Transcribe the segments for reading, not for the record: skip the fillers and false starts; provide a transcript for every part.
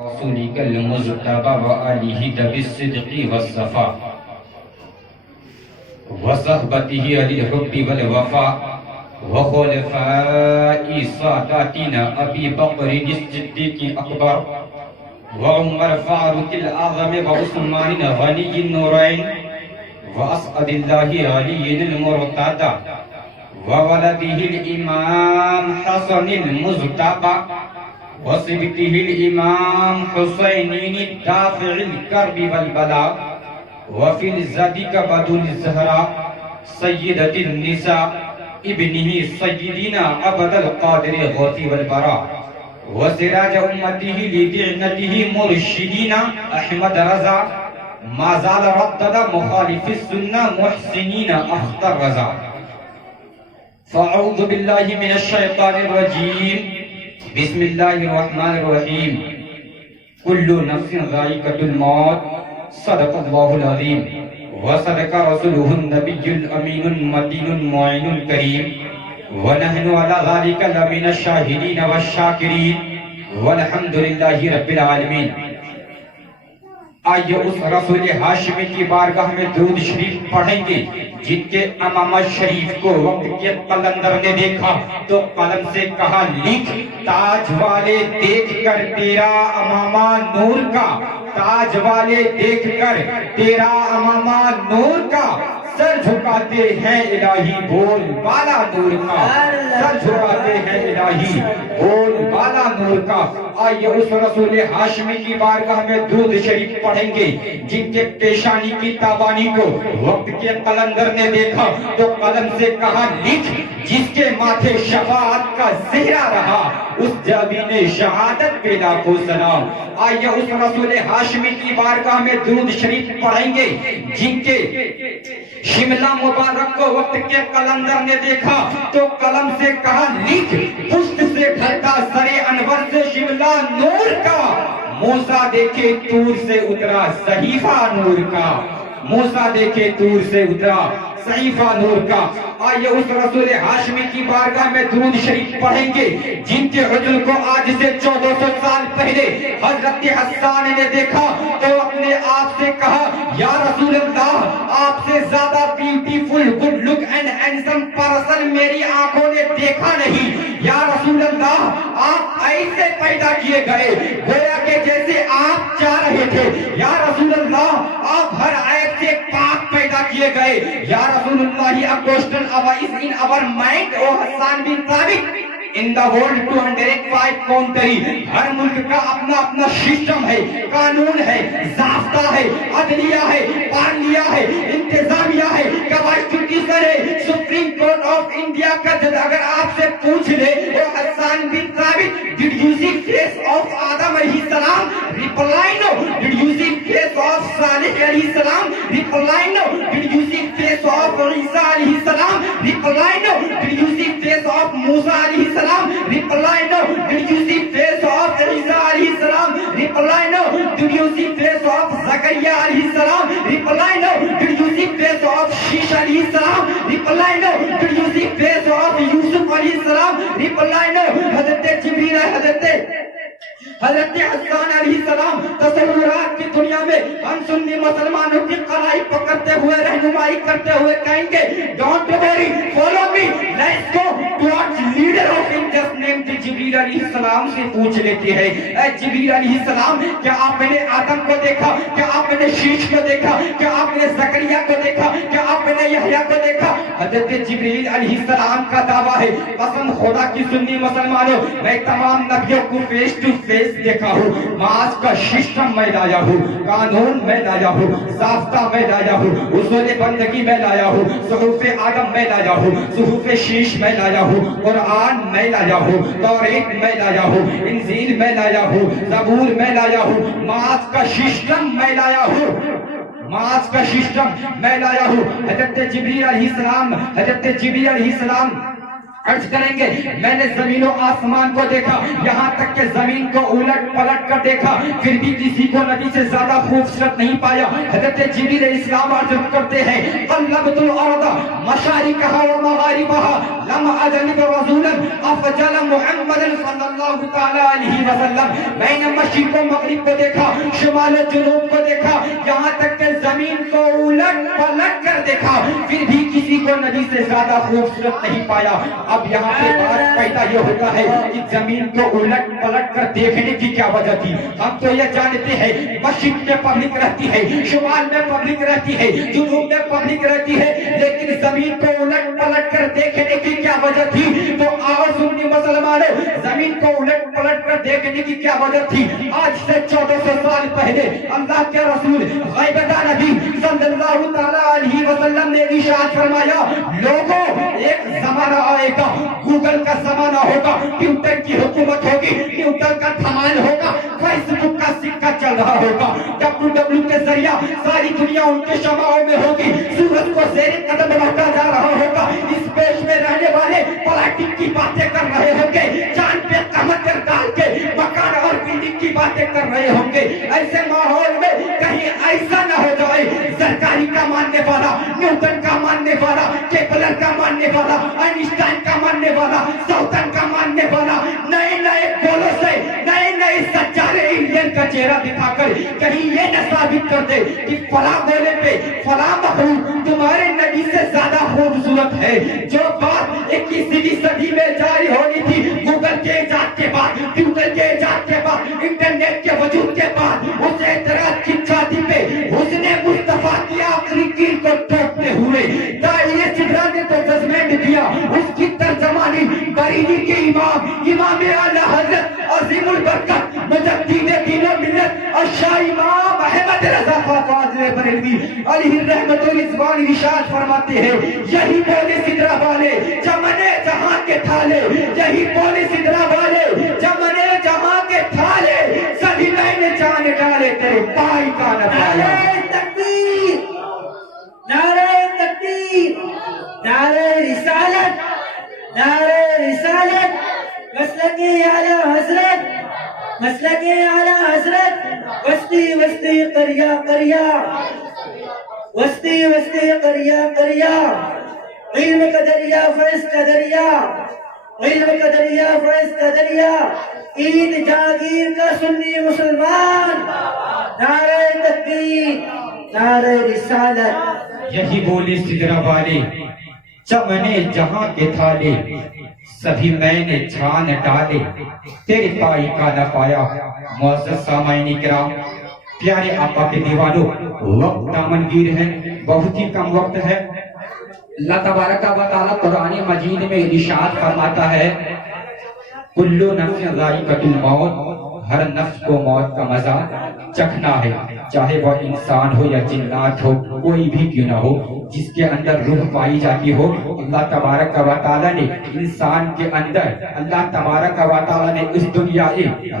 رسولك المجتبى وآله بالصدق والصفاء وصحبته للحب والوفاء وخلفاء ساداتنا أبي بكر الصديق أكبر وعمر فاروق الأعظم وعثمان غني النورين وأسعد الله علي المرتضى وولده الإمام حسن المجتبى وصبته الإمام حسين الدافع الكرب والبلاء وفي الزدك بدل الزهراء سيدة النساء ابنه سيدنا عبد القادر غوثي والبراء وسراج أمته لدعنته مرشدين أحمد رضا ما زال ردد مخالف السنة محسنين أخطر رضا. فأعوذ بالله من الشيطان الرجيم. بسم الله الرحمن الرحيم. كل نفس ذائقة الموت. صدق الله العظيم وصدق رسوله النبي الأمين المتين المعين الكريم ونحن على ذلك لمن الشاهدين والشاكرين والحمد لله رب العالمين. آئیے اس رسول ہاشمی کی بارگاہ میں درود شریف پڑھیں گے جن کے امامہ شریف کو وقت کے قلندر نے دیکھا تو قلم سے کہا لکھ تاج والے دیکھ کر تیرا امامہ نور کا، تاج والے دیکھ کر تیرا امامہ نور کا، سر جھکاتے ہیں الہی بول بالا نور کا، سر جھکاتے ہیں الہی بول بالا نور کا. آئیے اس رسول ہاشمی کی بارگاہ میں درود شریف پڑھیں گے جن کے پیشانی کی تابانی کو وقت کے قلندر نے دیکھا تو قلم سے کہا لکھ جس کے ماتھے شفاعت کا زہرہ رہا اس جابین شہادت پہ لاکھوں سلام. آئیے اس رسول ہاشمی کی بارگاہ میں درود شریف پڑھیں گے جن کے شملہ مبارک کو وقت کے قلندر نے دیکھا تو قلم سے کہا لکھ پشت سے ڈھلتا سرے انور سے شملہ نور کا، موسیٰ دیکھے طور سے اترا صحیفہ نور کا، موسیٰ دیکھے طور سے اترا صحیفہ نور کا. آئیے اس رسول ہاشمی کی بارگاہ میں درود شریف پڑھیں گے جن کے حجل کو آج سے 1400 سال پہلے حضرت حسان نے دیکھا تو اپنے آپ سے کہا یا رسول اللہ آپ سے زیادہ beautiful good luck and handsome person میری آنکھوں نے دیکھا نہیں. یا رسول اللہ آپ ایسے پیدا کیے گئے گویا کہ جیسے آپ چاہ رہے تھے. یا رسول اللہ آپ ہر عیب سے پاک پیدا کیے گئے. یا رسول اللہ a question is in our mind او حسان بن ثابت. In the world 205 country ہر ملک کا اپنا اپنا سسٹم ہے، قانون ہے، ضابطہ ہے، عدلیہ ہے، پارلیہ ہے، انتظامیہ ہے، کانسٹیٹیوشن ہے. سپریم کورٹ آف انڈیا کا جج اگر آپ سے پوچھ لے او حسان بن ثابت did you see face of آدم علیہ السلام؟ reply no. did you see face of صالح علیہ السلام؟ reply no. did you see face of عیسیٰ علیہ السلام؟ reply no. did you see face of موسیٰ علیہ السلام؟ reply no. did you see face of عیسیٰ علیہ السلام؟ reply no. did you see face of زکریا علیہ السلام؟ reply no. did you see face of شیش علیہ السلام؟ reply no. did you see face of یوسف علیہ السلام؟ reply no. حضرت جبریل حضرت حسان علیہ السلام تصورات کی دنیا میں ہم سنی مسلمانوں کی قلائی پکڑتے ہوئے رہنمائی کرتے ہوئے کہیں گے don't worry follow me let's go towards leader of India name Jibreel علیہ السلام سے پوچھ لیتے ہیں اے جبریل علیہ السلام کیا آپ نے آدم کو دیکھا؟ کیا آپ نے شیش کو دیکھا؟ کیا آپ نے زکریا کو دیکھا؟ کیا آپ نے یحییٰ کو دیکھا؟ حضرت جبریل علیہ السلام کا دعویٰ ہے قسم خدا کی سنی مسلمانوں میں تمام نبیوں کو فیس ٹو فیس دیکھا ہوں. معاذ کا سسٹم میں لایا ہوں، قانون میں لایا ہوں، ضابطہ میں لایا ہوں، اصول بندگی میں لایا ہوں، صحف آدم میں لایا ہوں، صحف شیش میں لایا ہوں، قرآن میں لایا ہوں، توریت میں لایا ہوں، انجیل میں لایا ہوں، زبور میں لایا ہوں. معاذ کا سسٹم میں لایا ہوں، معاذ کا سسٹم میں لایا ہوں. حضرت جبریل علیہ السلام عرض کریں گے میں نے زمین و آسمان کو دیکھا، یہاں تک کہ زمین کو الٹ پلٹ کر دیکھا، پھر بھی کسی کو نبی سے زیادہ خوبصورت نہیں پایا۔ حضرت جبریل علیہ السلام عرض کرتے ہیں قلبت الارض مشارقها ومغاربها لم اجد رسولا افضل محمد صلی اللہ تعالی علیہ وسلم۔ میں نے مشرق و مغرب کو دیکھا، شمال و جنوب کو دیکھا، یہاں تک کہ زمین کو الٹ پلٹ کر دیکھا، پھر بھی کسی کو نبی سے زیادہ خوبصورت نہیں پایا۔ اب یہاں پہ بات پیدا یہ ہوتا ہے کہ زمین کو الٹ پلٹ کر دیکھنے کی کیا وجہ تھی؟ ہم تو یہ جانتے ہیں مشرق میں پبلک رہتی ہے، شمال میں پبلک رہتی ہے، جنوب میں پبلک رہتی ہے، لیکن زمین کو الٹ پلٹ کر دیکھنے کی کیا وجہ تھی؟ تو آؤ سنی مسلمانوں، زمین کو الٹ پلٹ کر دیکھنے کی کیا وجہ تھی؟ آج سے 1400 سال پہلے اللہ کے رسول غیبتہ نبی صلی اللہ تعالی علیہ وسلم نے ارشاد فرمایا لوگوں ایک زمانہ آئے گا، گوگل کا زمانہ ہوگا، ٹویٹر کی حکومت ہوگی، ٹویٹر کا دھمال ہوگا، فیس بک کا سکہ چل رہا ہوگا، WW کے ذریعہ ساری دنیا ان کے شماعوں میں ہوگی، سورج کو زیر قدم رکھا جا رہا ہوگا، اسپیس میں رہنے والے پلاسٹک کی باتیں کر رہے ہوں گے، چاند پہ قمر ڈال کے مکان اور بلڈنگ کی باتیں کر رہے ہوں گے۔ ایسے ماحول میں کہیں ایسا نہ ہو جائے سرکاری کا ماننے والا، نیوٹن کا ماننے والا، کیپلر کا ماننے والا، آئنسٹائن کا ماننے والا، ساؤتن کا ماننے والا نئے نئے گولوں سے نئے نئے سچارے انڈین کا چہرہ دکھا کر کہیں یہ نہ ثابت کر دے کہ فلاں گولے پہ فلاں مخلوق تمہارے نبی سے زیادہ خوبصورت ہے۔ جو بات 21ویں صدی میں جاری ہونی تھی گوگل کے ایجاد کے بعد، ٹویٹر کے ایجاد کے بعد، انٹرنیٹ کے وجود کے بعد، اس اعتراض کی چھاتی پہ حسن مصطفیٰ کی آخری کیل کو ٹوکتے ہوئے داعیہ سدرا نے تو ججمنٹ دیا، اس کی ترجمانی بریلی کے امام اعلیٰ حضرت عظیم البرکت مجدد دین و ملت اور شاہ امام احمد رضا خواجہ فاضل بریلوی علیہ الرحمت الرضوان ارشاد فرماتے ہیں یہی بولے سدرا والے چمن جہاں کے تھالے، یہی بولے سدرا والے چمن جہاں کے تھالے، سبھی میں نے جان ڈالے تیرے پائی کا نہ پایا۔ تکبیر، نعرہ تکبیر، نعرہ رسالت، نعرہ رسالت، مسلک اعلیٰ حضرت، مسلک اعلیٰ حضرت، وسطی وسطی قریہ قریہ، وسطی وسطی قریہ قریہ، علم کا دریا فیض کا دریا، علم کا دریا فیض کا دریا، عید جاگیر کا سنی مسلمان، نعرہ تکبیر، نعرہ رسالت۔ یہی بولے سدرا والے چمنے جہاں کے تھالے، سبھی میں نے چھان ڈالے تیرے پائی کا نہ پایا۔ معزز سامعین کرام، پیارے آقا کے دیوانوں، وقت دامنگیر ہے، بہت ہی کم وقت ہے۔ اللہ تبارک و تعالی قرآن مجید میں ارشاد فرماتا ہے کل نفس ذائقۃ الموت، ہر نفس کو موت کا مزہ چکھنا ہے، چاہے وہ انسان ہو یا جنات ہو، کوئی بھی کیوں نہ ہو، جس کے اندر روح پائی جاتی ہو۔ اللہ تبارک و تعالی نے انسان کے اندر، اللہ تبارک و تعالی نے اس دنیا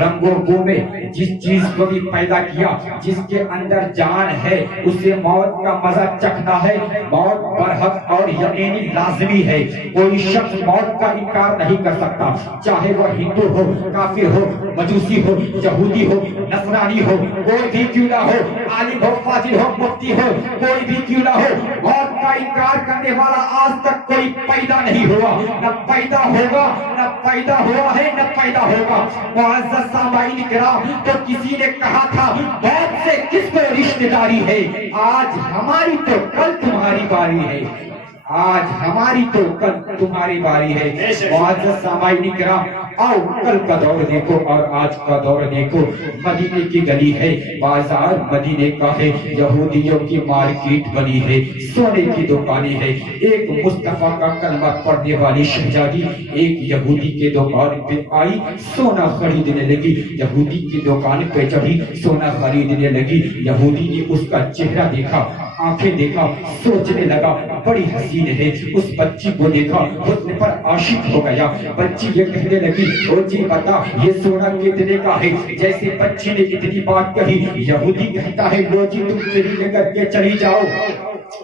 رنگ و بو میں جس چیز کو بھی پیدا کیا، جس کے اندر جان ہے، اسے موت کا مزہ چکھنا ہے۔ موت برحق اور یقینی لازمی ہے، کوئی شخص موت کا انکار نہیں کر سکتا، چاہے وہ ہندو ہو، کافر ہو، مجوسی ہو، یہودی ہو، نصرانی ہو، کوئی بھی کیوں نہ ہو، عالم ہو، فاضل ہو، مفتی ہو، کوئی بھی کیوں نہ ہو، موت کا انکار کرنے والا آج تک کوئی پیدا نہیں ہوا، نہ پیدا ہوگا، نہ پیدا ہوا ہے، نہ پیدا ہوگا۔ معزز سامعین کرام، تو کسی نے کہا تھا موت سے کس کو رشتہ داری ہے؟ آج ہماری تو کل تمہاری باری ہے، آج ہماری تو کل تمہاری باری ہے۔ معزز سامعین کرام، آؤ کل کا دور دیکھو اور آج کا دور دیکھو۔ مدینے کی گلی ہے، بازار مدینے کا ہے، یہودیوں کی مارکیٹ بنی ہے، سونے کی دکانیں ہے۔ ایک مصطفیٰ کا کلمہ پڑھنے والی شہزادی ایک یہودی کے دکان پہ آئی، سونا خریدنے لگی، یہودی کی دکان پہ چڑھی، سونا خریدنے لگی۔ یہودی نے اس کا چہرہ دیکھا، آنکھیں دیکھا، سوچنے لگا بڑی حسین ہے، اس بچی کو دیکھا، حسن پر عاشق ہو گیا۔ بچی یہ کہنے لگی او جی بتا یہ سونا کتنے کا ہے؟ جیسے بچی نے اتنی بات کہی، یہودی کہتا ہے لو جی تم چلی لے کر کے چلی جاؤ۔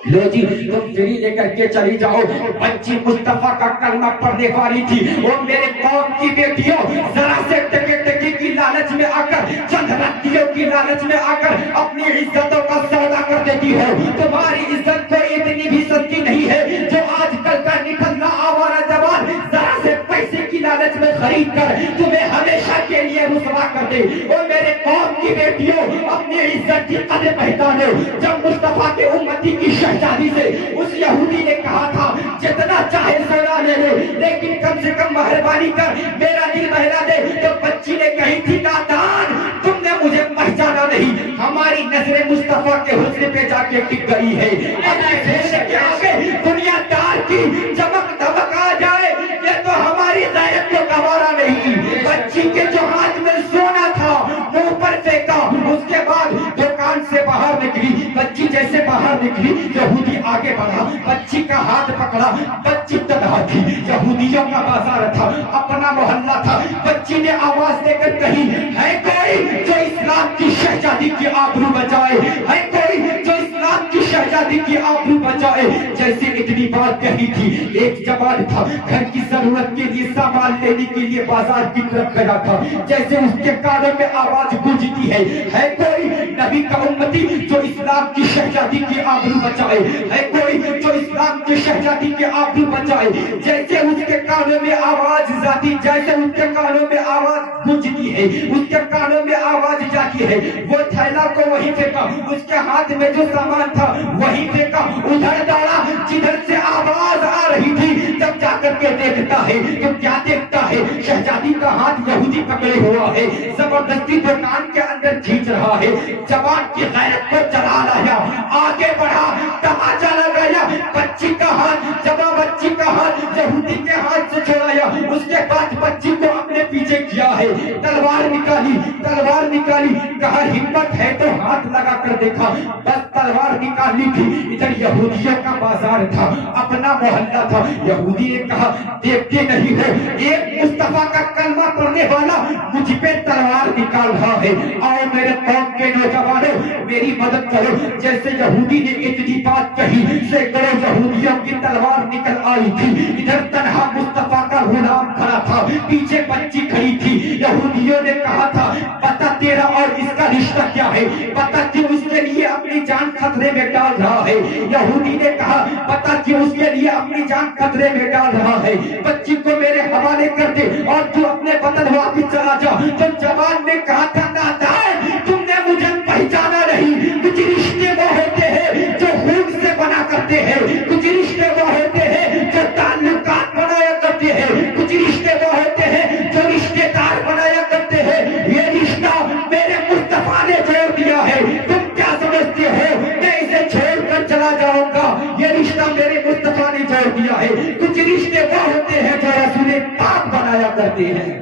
لو جی تم فری لے کر کے چلی جاؤ. بچی مصطفیٰ کا کلمہ پڑھنے والی تھی. وہ میرے قوم کی بیٹیوں ذرا سے ٹکی کی لالچ میں آ کر, چند رتیوں کی لالچ میں آ کر اپنی عزتوں کا سودا کر دیتی ہو. تمہاری عزت کو اتنی بھی سستی نہیں ہے جو آج کل کا نکلنا آوارہ جوان ذرا سے پیسے کی لالچ میں خرید کر تمہیں ہمیشہ کے لیے رسوا کر دے. وہ میرے قوم کی بیٹیوں اپنی عزت کی قدر پہچانو. جب مصطفیٰ کے امتی کی شہزادی سے اس یہودی نے کہا تھا جتنا چاہے سونا لے لے لیکن کم سے کم مہربانی کر میرا دل بہلا دے, تو بچی نے کہی تھی نادان تم نے مجھے پہچانا نہیں. ہماری نظر مصطفیٰ کے حسن پہ جا کے ٹک گئی ہے. دنیا دار کی چمک دمک آ جائے یہ تو ہماری غیرت کو گوارا نہیں. بچی کے جو ہاتھ میں سونا تھا منہ پر پھینکا. اس کے بعد دکان سے باہر نکلی. بچی جیسے باہر نکلی یہودی آگے بڑھا, بچی کا ہاتھ پکڑا. بچی تنہا تھی, یہودیوں کا بازار تھا, اپنا محلہ تھا. بچی نے آواز دے کر کہی ہے کوئی جو اسلام کی شہزادی کی آبرو بچائے, ہے کوئی جو اسلام کی شہزادی کی آبرو بچائے. جیسے اتنی بات کہی تھی ایک جوان تھا گھر کی ضرورت کے لیے سامان لینے کے لیے بازار کی طرف گیا تھا. جیسے اس کے کانوں میں آواز گونجتی ہے کوئی نبی کا امتی جو اسلام کی شہزادی کی آبرو بچائے, ہے کوئی جو اسلام کی شہزادی کی آبرو بچائے. جیسے اس کے کانوں میں آواز جاتی, جیسے اس کے کانوں میں آواز گونجتی ہے, اس کے کانوں میں آواز جاتی ہے, وہ تھیلا کو وہیں پھینکا, اس کے ہاتھ میں جو سامان تھا وہیں پھینکا, ادھر دوڑا جدھر سے آواز آ رہی تھی. جب جا کر کے دیکھتا ہے تو کیا دیکھتا ہے, شہزادی کا ہاتھ یہودی پکڑے ہوا ہے, زبردستی دکان کے اندر کھینچ رہا ہے. جوان کی غیرت کو جلا لایا, آگے بڑھا, تماچا لگایا. بچی کا ہاتھ جب بچی کا ہاتھ یہودی کے ہاتھ سے چھڑایا, اس کے بعد بچی کو اپنے پیچھے کیا ہے. تلوار نکالی, تلوار نکالی, کہا ہمت ہے تو ہاتھ لگا کر دیکھا. بس تلوار نکالی تھی. ادھر یہودیوں کا بازار تھا, اپنا محلہ تھا. یہودی نے کہا دیکھتے نہیں ہو ایک مصطفیٰ کا کلمہ پڑھنے والا مجھ پہ تلوار نکال رہا ہے, آؤ میرے قوم کے نوجوانوں میری مدد کرو. جیسے یہودی نے اتنی بات کہی سینکڑوں یہودیوں کی تلوار نکل آئی تھی. ادھر تنہا مصطفیٰ کا غلام کھڑا تھا, پیچھے بچی کھڑی تھی. یہودیوں نے کہا تھا بتا تیرا اور اس کا رشتہ کیا ہے, بتا کیوں اس کے لیے اپنی جان خطرے میں ڈال رہا ہے. یہودی نے کہا بتا کیوں اس کے لیے اپنی جان خطرے میں ڈال رہا ہے. بچی کو میرے حوالے کر دے اور تو اپنے وطن واپس چلا جا. تو جوان نے کہا تھا نادان تم نے مجھے پہچانا نہیں. کچھ رشتے وہ ہوتے ہیں جو خون سے بنا کرتے ہیں, کچھ رشتے وہ ہوتے ہیں جو تعلقات بنایا کرتے ہیں, کچھ رشتے وہ ہوتے ہیں جو رشتے دار بنایا کرتے ہیں. یہ رشتہ میرے مصطفیٰ نے جوڑ دیا ہے. تم کیا سمجھتے ہو میں اسے چھوڑ کر چلا جاؤں گا؟ یہ رشتہ میرے مصطفیٰ نے جوڑ دیا ہے. کچھ رشتے وہ ہوتے ہیں جو رسول پاک بنایا کرتے ہیں.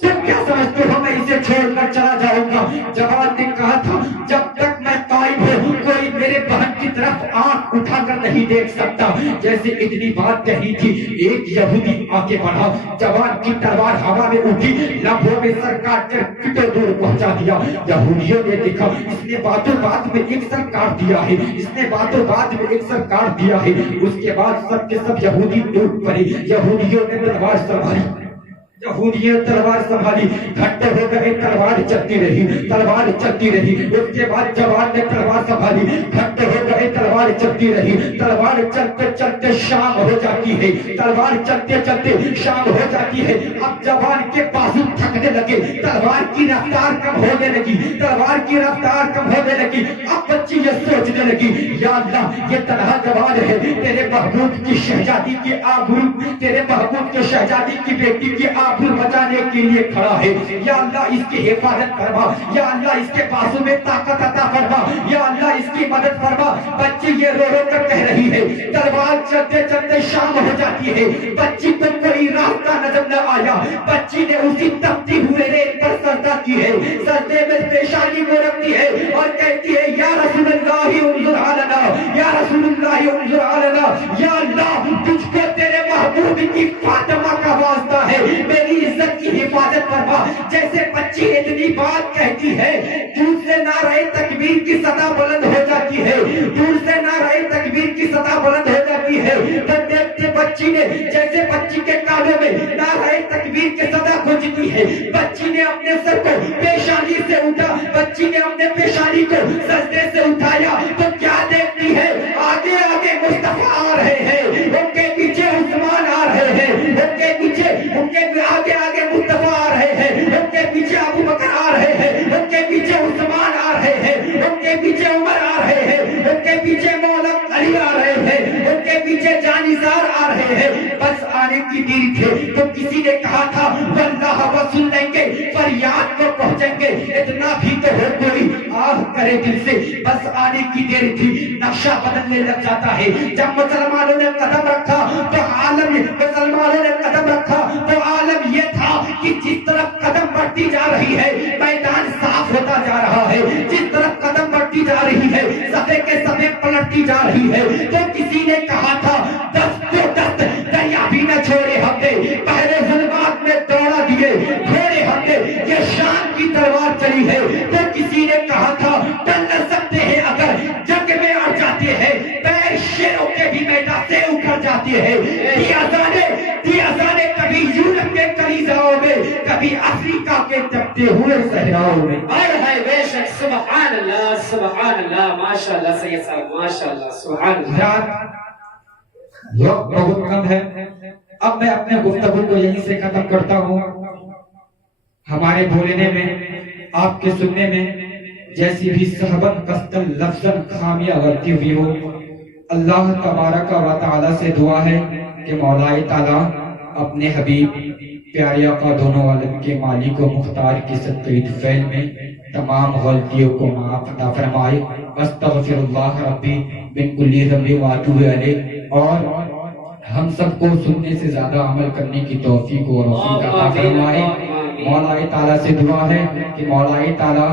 تم کیا سمجھتے ہو میں اسے چھوڑ کر چلا جاؤں گا؟ جوان نے کہا تھا جب تک میں قائم ہوں کوئی میرے بہن کی طرف آنکھ اٹھا کر نہیں دیکھ سکتا. جیسے اتنی بات کہی تھی ایک یہودی آگے بڑھا, جوان کی تلوار ہوا میں اٹھی, لمحوں میں سر کاٹ کر کتنے دور پہنچا دیا. یہودیوں نے دیکھا اس نے باتوں بات میں ایک سر کاٹ دیا ہے, اس نے باتوں بات میں ایک سر کاٹ دیا ہے. اس کے بعد سب کے سب یہودی ٹوٹ پڑے. یہودیوں نے تلوار سنبھالی, یہودیوں تلوار سنبھالی, گھٹے ہو گئے, تلوار چلتی رہی, تلوار چلتی رہی. اس کے بعد جوان نے تلوار سنبھالی, گھٹے ہو گئے, تلوار چلتی رہی. تلوار چلتے چلتے شام ہو جاتی ہے, تلوار چلتے چلتے شام ہو جاتی ہے. اب جوان کے بازو تھکنے لگے, تلوار کی رفتار کم ہونے لگی, تلوار کی رفتار کم ہونے لگی. اب بچی یہ سوچنے لگی یا اللہ یہ تنہا جوان ہے, تیرے محبوب کی شہزادی کی آبرو, تیرے محبوب کے شہزادی کی بیٹی کی آبرو بچانے کے لیے کھڑا ہے. یا اللہ اس کی حفاظت فرما, یا اللہ اس کے بازو میں طاقت عطا فرما, یا اللہ اس کی مدد فرما. بچی یہ رو رو کر کہہ رہی ہے. تلوار چلتے چلتے شام ہو جاتی ہے. بچی کو کوئی راستہ نظر نہ آیا. بچی نے اسی تپتی ہوئے ریت پر سجدہ کی ہے, سجدے میں پیشانی کو رکھتی ہے اور کہتی ہے یا رسول اللہ انظر علینا, یا رسول اللہ انظر علینا. یا اللہ تجھ کو تیرے محبوب کی فاطمہ کا واسطہ ہے, میری عزت کی حفاظت فرما. جیسے بچی اتنی بات کہتی ہے دور سے نعرہ تکبیر کی صدا بلند ہو جاتی ہے, دور بچی نے جیسے بچی کے کانوں میں نعرہ تکبیر کے صدا گونجتی ہے، بچی نے اپنے سر کو پیشانی سے اٹھا، بچی نے اپنے پیشانی کو سجدے سے اٹھایا تو کیا دیکھتی ہے؟ آگے آگے مصطفیٰ آ رہے ہیں، ان کے پیچھے عثمان آ رہے ہیں، ان کے پیچھے ان کے آگے آگے مصطفیٰ آ رہے ہیں، ان کے پیچھے ابو بکر آ رہے ہیں، ان کے پیچھے عثمان آ رہے ہیں، ان کے پیچھے عمر آ رہے ہیں، ان کے پیچھے مولا علی آ رہے ہیں، ان کے پیچھے جانثار آ رہے ہیں۔ بس آنے کی دیر تھے تو کسی نے کہا تھا واللہ وہ سن لیں گے، فریاد کو پہنچیں گے، اتنا بھی تو ہو کوئی آہ کرے دل سے۔ بس آنے کی دیر تھی، نقشہ بدلنے لگ جاتا ہے۔ جب مسلمانوں نے قدم رکھا تو عالم مسلمانوں نے قدم رکھا تو عالم یہ تھا کہ جس طرف قدم بڑھتی جا رہی ہے میدان صاف ہوتا جا رہا ہے، جس طرف قدم بڑھتی جا رہی ہے صفے کے صفے پلٹتی جا رہی ہے۔ تو کسی نے کہا تھا دست کو دست دریا بھی نہ چھوڑے ہم نے، پہلے ظلمات میں دوڑا دیے گھوڑے ہم نے، یہ شان کی تلوار چلی ہے۔ تو کسی نے کہا تھا ٹل نہ سکتے ہیں اگر جنگ میں اڑ جاتے ہیں، پیر شیروں کے بھی میدان سے اکھڑ جاتے ہیں۔ دی اذانے کبھی یورپ کے کلیزاؤں میں، کبھی افریقہ کے تپتے ہوئے صحراؤں میں۔ بے شک سبحان اللہ سبحان اللہ، ماشاءاللہ سید صاحب ماشاءاللہ سبحان اللہ۔ حضرات وقت بہت کم ہے، اب میں اپنے گفتگو کو یہیں سے ختم کرتا ہوں۔ ہمارے بولنے میں، آپ کے سننے میں جیسی بھی صحبت قصدن لفظن خامیاں غلطی ہوئی ہو، اللہ تبارک و تعالی سے دعا ہے کہ مولا تعالی اپنے حبیب پیارے آقا دونوں عالم کے مالک و مختار کی صدقے فعل میں تمام غلطیوں کو معاف عطا فرمائے۔ استغفر اللہ ربی من کل ذنب واتوب الیہ، اور ہم سب کو سننے سے زیادہ عمل کرنے کی توفیق و توفیق عطا فرمائے۔ مولا تعالیٰ سے دعا ہے کہ مولا تعالیٰ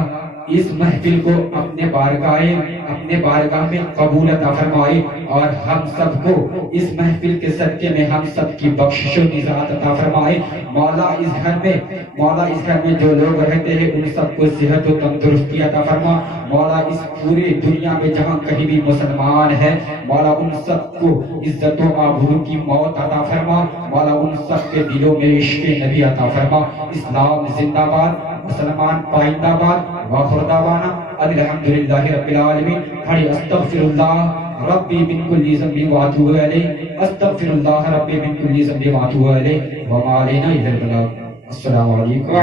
اس محفل کو اپنے بارگاہ میں قبول عطا فرمائے، اور ہم سب کو اس محفل کے صدقے میں ہم سب کی بخشش و نجات عطا فرمائے۔ مولا اس گھر میں جو لوگ رہتے ہیں ان سب کو صحت و تندرستی عطا فرما۔ مولا اس پوری دنیا میں جہاں کہیں بھی مسلمان ہیں، مولا ان سب کو عزت و آبرو کی موت عطا فرما۔ مولا ان سب کے دلوں میں عشق نبی عطا فرما۔ اسلام زندہ باد، مسلمان پائندہ باد۔ وآخر دعوانا الحمدللہ رب العالمین۔ پڑھی استغفر اللہ ربی من کل ذنب واتوب الیہ، استغفر اللہ ربی من کل ذنب واتوب الیہ، وما علینا الا البلاغ۔ السلام علیکم۔